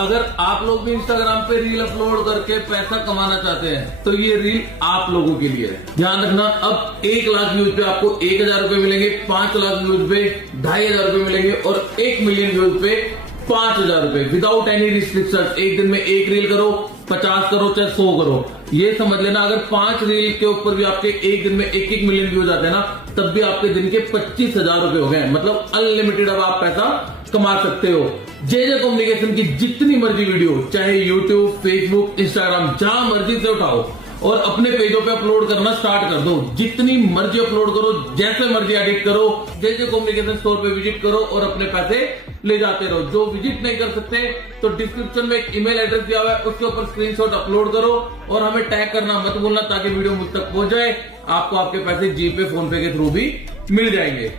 अगर आप लोग भी इंस्टाग्राम पे रील अपलोड करके पैसा कमाना चाहते हैं तो ये रील आप लोगों के लिए है। ध्यान रखना, अब 1 लाख व्यूज पे आपको 1000 रुपए मिलेंगे, 5 लाख व्यूज पे 2500 रुपए मिलेंगे और 1 मिलियन व्यूज पे 5000 रुपए विदाउट एनी रिस्ट्रिक्शन। एक दिन में एक रील करो, 50 करो चाहे 100 करो। ये समझ लेना, अगर 5 रील के ऊपर भी आपके एक दिन में 1-1 मिलियन व्यूज आते हैं ना, तब भी आपके दिन के 25,000 रुपए हो गए। मतलब अनलिमिटेड अब आप पैसा कमा सकते हो। जे कम्युनिकेशन की जितनी मर्जी वीडियो, चाहे यूट्यूब, फेसबुक, इंस्टाग्राम, जहां मर्जी से उठाओ और अपने पेजों पे अपलोड करना स्टार्ट कर दो। जितनी मर्जी अपलोड करो, जैसे मर्जी एडिट करो, जे कम्युनिकेशन स्टोर पे विजिट करो और अपने पैसे ले जाते रहो। जो विजिट नहीं कर सकते तो डिस्क्रिप्शन में एक ईमेल एड्रेस दिया हुआ है, उसके ऊपर स्क्रीनशॉट अपलोड करो और हमें टैग करना मत भूलना, ताकि वीडियो मुझ तक पहुंच जाए। आपको आपके पैसे जीपे, फोन पे के थ्रू भी मिल जाएंगे।